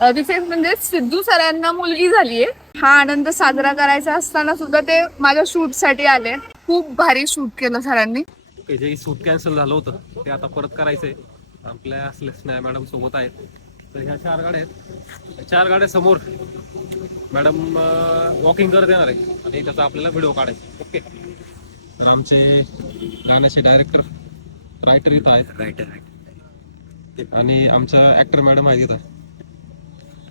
विशेष म्हणजे सिद्धू सरांना मुलगी झालीये. हा आनंद साजरा करायचा असताना सुद्धा ते माझ्या शूटसाठी आले. खूप भारी शूट केलं सरांनी. ओके जे शूट कॅन्सल झालं होतं ते आता परत करायचंय. आपल्या असले स्नॅ मॅडम सोबत आहेत. तर ह्या चार गाड्या आहेत. चार गाड्या समोर मॅडम वॉकिंग करत येणार आहे. आणि त्याचा आपल्याला व्हिडिओ काढायचा ओके. तर आमचे गाण्याचे डायरेक्टर रायटर इथं आहेत. रायटर आणि आमच्या ऍक्टर मॅडम आहेत इथं.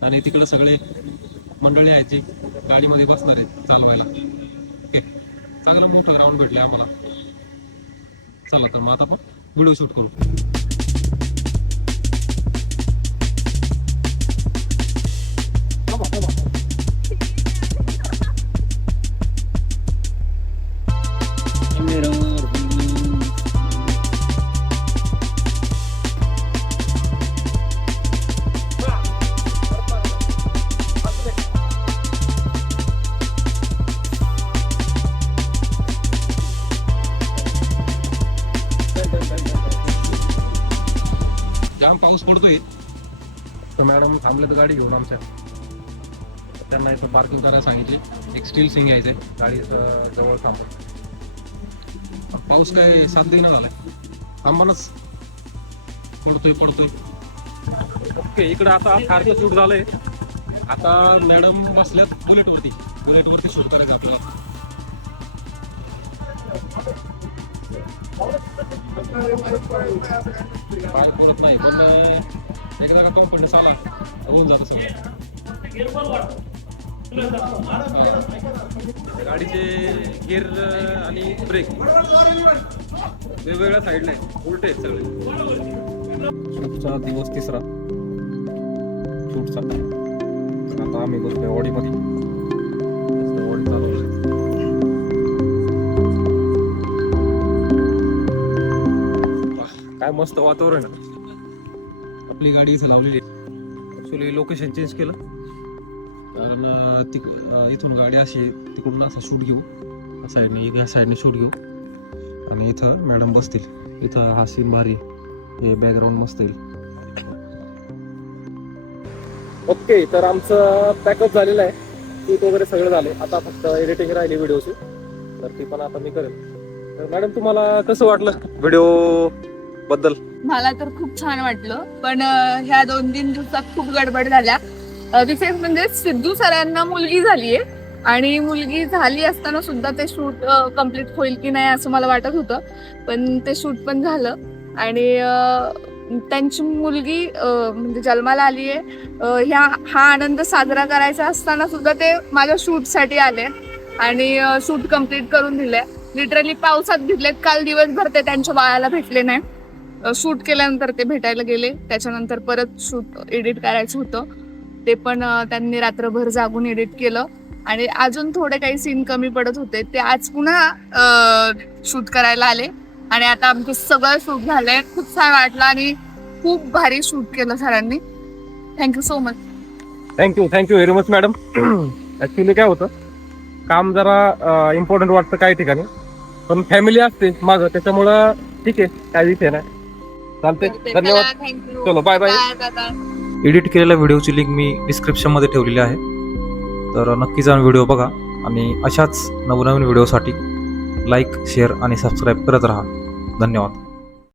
आणि तिकडं सगळे मंडळी आहेत जी गाडीमध्ये बसणार आहेत चालवायला. ओके. चांगलं मोठं ग्राउंड भेटलं आम्हाला. चला तर मग आता आपण व्हिडिओ शूट करू. पाऊस पडतोय. तर मॅडम थांबले तर गाडी घेऊन आमच्या. त्यांना इथं पार्किंग करायला सांगितली. एक स्टील सिंग यायचंय गाडी इथं जवळ थांबत पाऊस काय सात दिना झालाय. थांबानच पडतोय पडतोय. ओके इकडं आता फारचं शूट झालंय. आता मॅडम बसल्यात बुलेटवरती बुलेटवरती शूट करायचं आपल्याला. पाय पुरत नाही. पण एकदा का कॉन्फिडन्स आला होऊन जातं सगळं. गाडीचे गिअर आणि ब्रेक. वेगवेगळ्या साईडला आहेत उलटे आहेत सगळे. शूटचा दिवस तिसरा. शूटचा. आता आम्ही बसलोय ऑडीमध्ये. काय मस्त वातावरण आहे. आपली गाडी इथं लावलेली ॲक्च्युली लोकेशन चेंज केलं. कारण तिक इथून गाडी अशी आहे, तिकडून असा शूट घेऊ. या साईडने ह्या साईडने शूट घेऊ. आणि इथं मॅडम बसतील. इथं हा सीन भारी आहे. हे बॅकग्राऊंड मस्त येईल. ओके तर आमचं पॅकअप झालेलं आहे. शूट वगैरे सगळं झाले आता फक्त एडिटिंग राहिली व्हिडिओची तर ती पण आता मी करेन तर मॅडम तुम्हाला कसं वाटलं? व्हिडिओ बद्दल? मला तर खूप छान वाटलं. पण ह्या दोन तीन दिवसात खूप गडबड झाल्या. अ, विशेष म्हणजे सिद्धू सरांना मुलगी झालीये. आणि मुलगी झाली असताना सुद्धा ते शूट कंप्लीट होईल की नाही असं मला वाटत होतं. पण ते शूट पण झालं. आणि त्यांची मुलगी म्हणजे जन्माला आली आहे ह्या हा आनंद साजरा करायचा असताना सुद्धा ते माझ्या शूटसाठी आले. आणि शूट कंप्लीट करून दिले लिटरली पावसात भिजलेत काल दिवसभर ते त्यांच्या बाळाला भेटले नाही. शूट केल्यानंतर ते भेटायला गेले. त्याच्यानंतर परत शूट एडिट करायचं होतं. ते पण त्यांनी रात्रभर जागून एडिट केलं. आणि अजून थोडे काही सीन कमी पडत होते. ते आज पुन्हा शूट करायला आले. आणि आता आमचं सगळं शूट झालंय. खूप छान वाटलं आणि खूप भारी शूट केलं सरांनी. Thank you so much thank you thank you very much madam actually काय होतं काम जरा इम्पॉर्टंट वाटतं काही ठिकाणी. पण फॅमिली असते माझं त्याच्यामुळं ठीक आहे काही विषय नाही. चालते धन्यवाद. चलो बाय बाय एडिट केलेल्या व्हिडिओची लिंक मी डिस्क्रिप्शनमध्ये ठेवलेली आहे. तर नक्की जाऊन व्हिडिओ बघा आणि अशाच नवनवीन व्हिडिओसाठी लाईक शेअर आणि सबस्क्राईब करत राहा. धन्यवाद.